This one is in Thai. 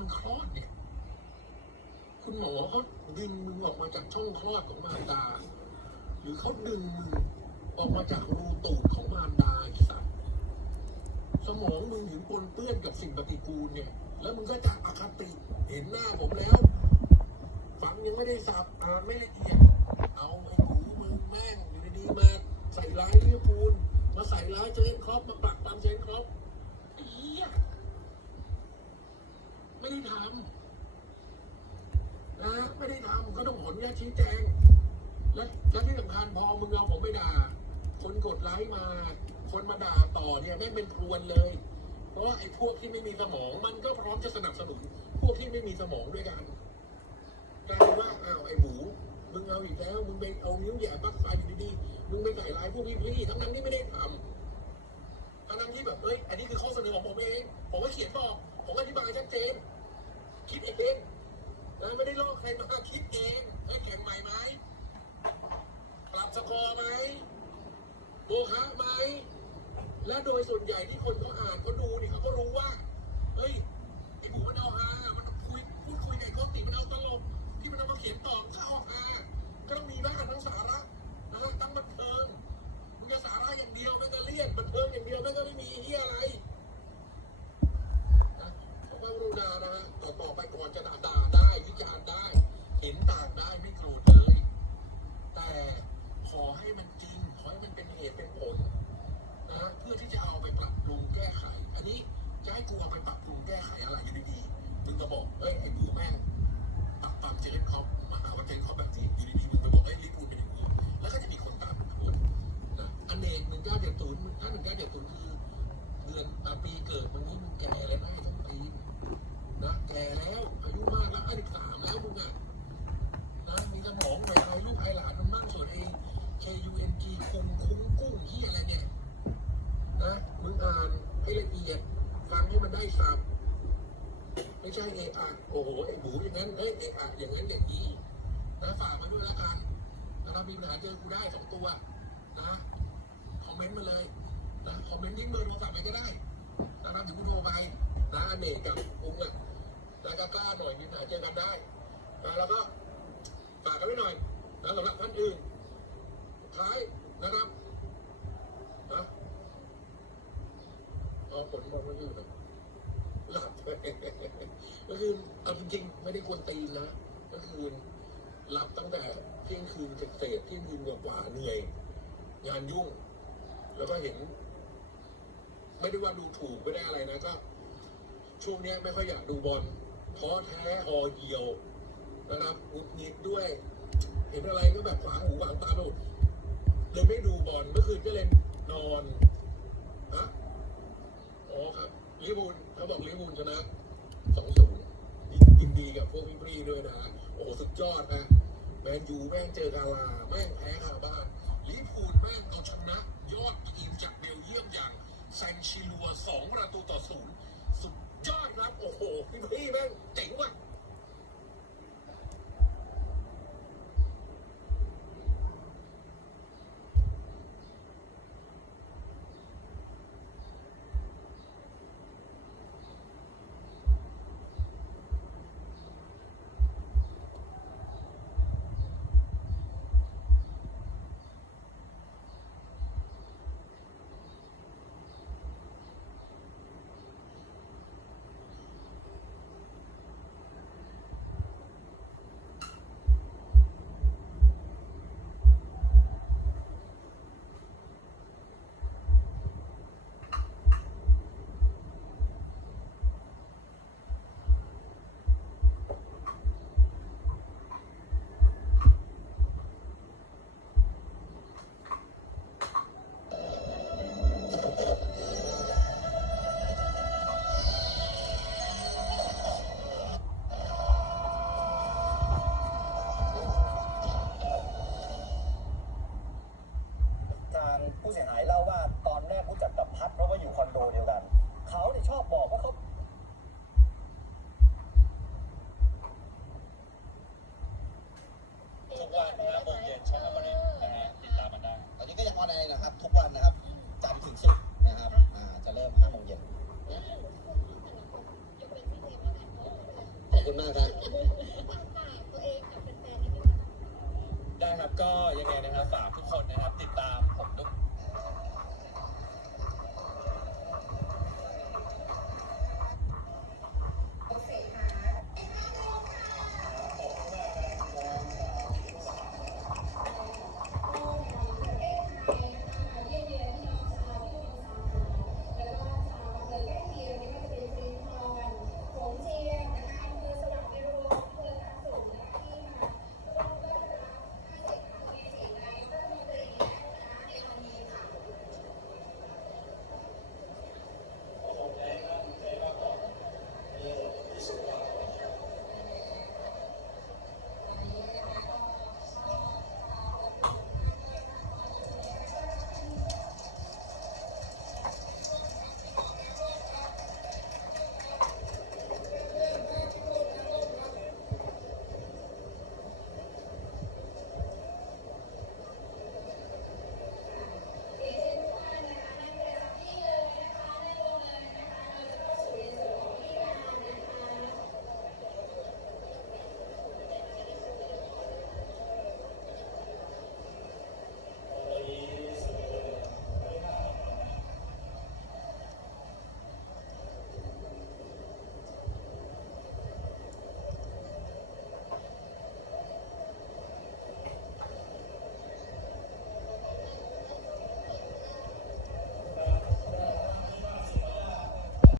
มึงคลอดเนี่ยคุณหมอเขาดึงมึงออกมาจากช่องคลอดของมารดา หรือเขาดึงมึงออกมาจากรูตูดของมารดาไอ้สัตว์สมองมึงถึงปนเปื้อนกับสิ่งปฏิกูลเนี่ย แล้วมึงก็จะอคติเห็นหน้าผมแล้วฟังยังไม่ได้สับอ่านไม่ละเอียดเอาไอ้หูมึงแม่งอยู่ดีๆมาใส่ร้ายลิเวอร์พูลมาใส่ร้ายเจนครอปมาปักปั๊มเจนครอปไอ้เหี้ย ไม่ได้ทำนะไม่ได้ทำก็ต้องขออนุญาตชี้แจง และและที่สำคัญพอมึงเอาผมไปด่า คนกดไลค์มา คนมาด่าต่อเนี่ยแม่งเป็นพรวนเลย เพราะว่าไอ้พวกที่ไม่มีสมอง มันก็พร้อมจะสนับสนุน พวกที่ไม่มีสมองด้วยกันกลายเป็นว่าอ้าวไอ้หมูมึงเอาอีกแล้วมึงไปเอานิ้วแหย่ปักไฟอยู่ดีๆมึงไปใส่ร้ายพวกพี่ๆทั้งนั้นที่ไม่ได้ทำทั้งนั้นที่แบบเอ้ยอันนี้คือข้อเสนอของผมเอง ผมก็เขียนบอกผมอธิบายชัดเจน คิดเองนะไม่ได้ลอกใครมาคิดเองเคยแข่งใหม่ไหมปรับสกอร์ไหมโบคะไหมและโดยส่วนใหญ่ที่คนเขาอ่านเขาดูเนี่ยเขาก็รู้ว่า พื่อที่จะเอาไปปรับปรุงแก้ไข อันนี้จะให้กูเอาไปปรับปรุงแก้ไขอะไรอยู่ดีๆมึงก็บอกเอ้ยไอ้บูแม่งปรับปรับเจนเขามาหาว่าเจนเขาแบบนี้อยู่ดีๆมึงก็บอกเอ้ยลิปูลเป็นอย่างนี้แล้วก็จะมีคนตามมึงพูดนะอันเนกหนึ่งเก้าเจ็ดศูนย์ถ้าหนึ่งเก้าเจ็ดศูนย์คือเดือนอ่าปีเกิดมันนี่มึงแก่แล้วนะไอ้ต้องปีนะแก่แล้วอายุมากแล้วไอ้สิบสามแล้วมึงอะมีสมองหน่อยอะไรลูกไอหลานมันมั่งส่วนเอง K U N G คุมคุ้มกุ้งที่อะไรเนี่ย นะมึงอ่านให้ละเอียด ฟังให้มันได้สับไม่ใช่เอะอะโอ้โหไอ้หมูอย่างนั้นเอ้ยเอะอะอย่างนั้นอย่างนี้นะฝากมาด้วยละกันนะถ้ามีปัญหาเจอกูได้สองตัวนะคอมเมนต์มาเลยนะคอมเมนต์ทิ้งเบอร์โทรศัพท์ไปก็ได้นะครับถึงกูโทรไปนะอเนกกับอุ้งอะนะกล้าหน่อยมีปัญหาเจอกันได้นะแล้วก็ฝากกันไว้หน่อยนะสำหรับท่านอื่นท้ายนะครับนะเอาผลมองไม่อยู่เลย ก็คือเอาจริงๆไม่ได้ควรตีนนะก็คือหลับตั้งแต่เที่ยงคืนเศษๆเที่ยงคืนกว่าเหนื่อย งานยุ่ง แล้วก็เห็น ไม่ได้ว่าดูถูกไม่ได้อะไรนะก็ ช่วงนี้ไม่ค่อยอยากดูบอลท้อแท้หอเหี่ยวนะครับหุดหงิดด้วย เห็นอะไรก็แบบขวางหูขวางตาไปหมดเลยไม่ดูบอลเมื่อคืนก็เลยนอนฮะอ๋อครับลิเวอร์พูลเขาบอกลิเวอร์พูลชนะสองศูนย์ยินดีกับ พวกพี่ๆด้วยนะ โอ้โหสุดยอดนะแมนยูแม่งเจอกาลาแม่ง ผู้เสียหายเล่าว่าตอนแรกรู้จักกับพัดเพราะว่าอยู่คอนโดเดียวกัน เขาเนี่ยชอบบอกว่าเขาทุกวันห้าโมงเย็นช่องอมรินทร์นะฮะติดตามมันได้ ตอนนี้ก็ยังออนไลน์นะครับ ทุกวันนะครับจำถึงศุกนะครับอ่าจะเริ่มห้าโมงเย็นขอบคุณมากครับได้ครับก็ยังไงนะครับฝากทุกคน